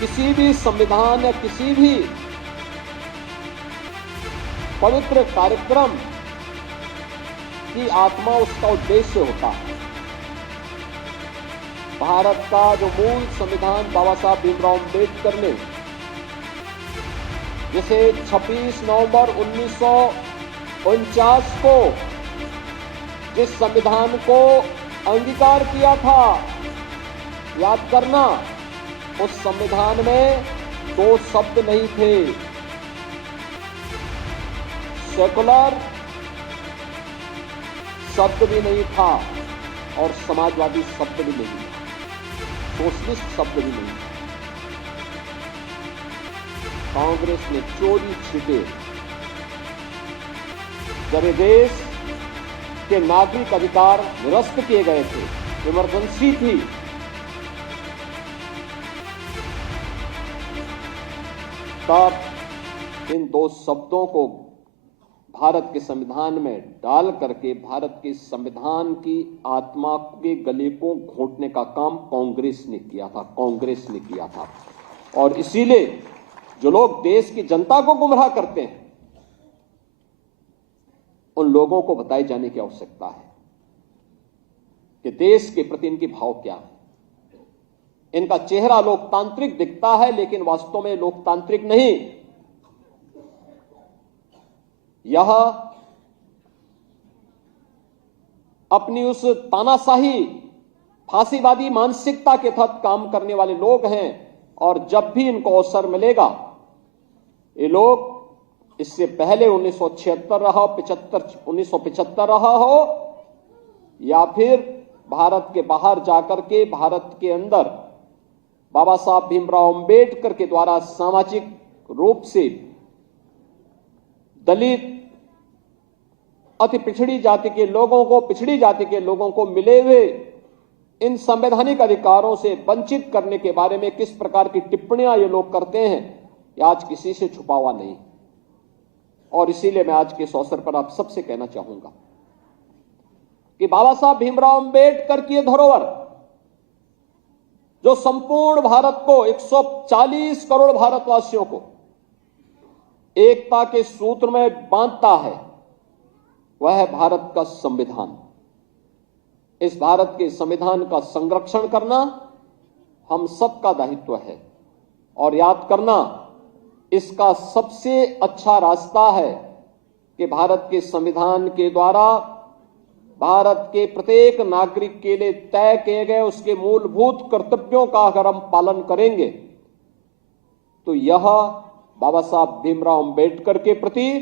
किसी भी संविधान या किसी भी पवित्र कार्यक्रम की आत्मा, उसका उद्देश्य होता है। भारत का जो मूल संविधान बाबा साहब भीमराव अम्बेडकर ने, जिसे 26 नवंबर 1949 को जिस संविधान को अंगीकार किया था, याद करना, उस संविधान में 2 शब्द नहीं थे, सेकुलर शब्द भी नहीं था और समाजवादी शब्द भी नहीं था, सोशलिस्ट शब्द भी नहीं था। कांग्रेस ने चोरी छिपे जब ये देश के नागरिक अधिकार निरस्त किए गए थे, इमरजेंसी थी, तब इन 2 शब्दों को भारत के संविधान में डाल करके भारत के संविधान की आत्मा के गले को घोंटने का काम कांग्रेस ने किया था, कांग्रेस ने किया था। और इसीलिए जो लोग देश की जनता को गुमराह करते हैं, उन लोगों को बताए जाने की आवश्यकता है कि देश के प्रति इनकी भाव क्या है। इनका चेहरा लोकतांत्रिक दिखता है, लेकिन वास्तव में लोकतांत्रिक नहीं। यह अपनी उस तानाशाही फांसीवादी मानसिकता के तहत काम करने वाले लोग हैं, और जब भी इनको अवसर मिलेगा, ये लोग इससे पहले 1976 रहा, 1975 रहा हो, या फिर भारत के बाहर जाकर के भारत के अंदर बाबा साहब भीमराव अम्बेडकर के द्वारा सामाजिक रूप से दलित, अति पिछड़ी जाति के लोगों को, पिछड़ी जाति के लोगों को मिले हुए इन संवैधानिक अधिकारों से वंचित करने के बारे में किस प्रकार की टिप्पणियां ये लोग करते हैं, ये आज किसी से छुपा हुआ नहीं। और इसीलिए मैं आज के इस अवसर पर आप सबसे कहना चाहूंगा कि बाबा साहब भीमराव अम्बेडकर की धरोहर, जो संपूर्ण भारत को, 140 करोड़ भारतवासियों को एकता के सूत्र में बांधता है, वह है भारत का संविधान। इस भारत के संविधान का संरक्षण करना हम सबका दायित्व है, और याद करना, इसका सबसे अच्छा रास्ता है कि भारत के संविधान के द्वारा भारत के प्रत्येक नागरिक के लिए तय किए गए उसके मूलभूत कर्तव्यों का अगर हम पालन करेंगे, तो यह बाबा साहब भीमराव अम्बेडकर के प्रति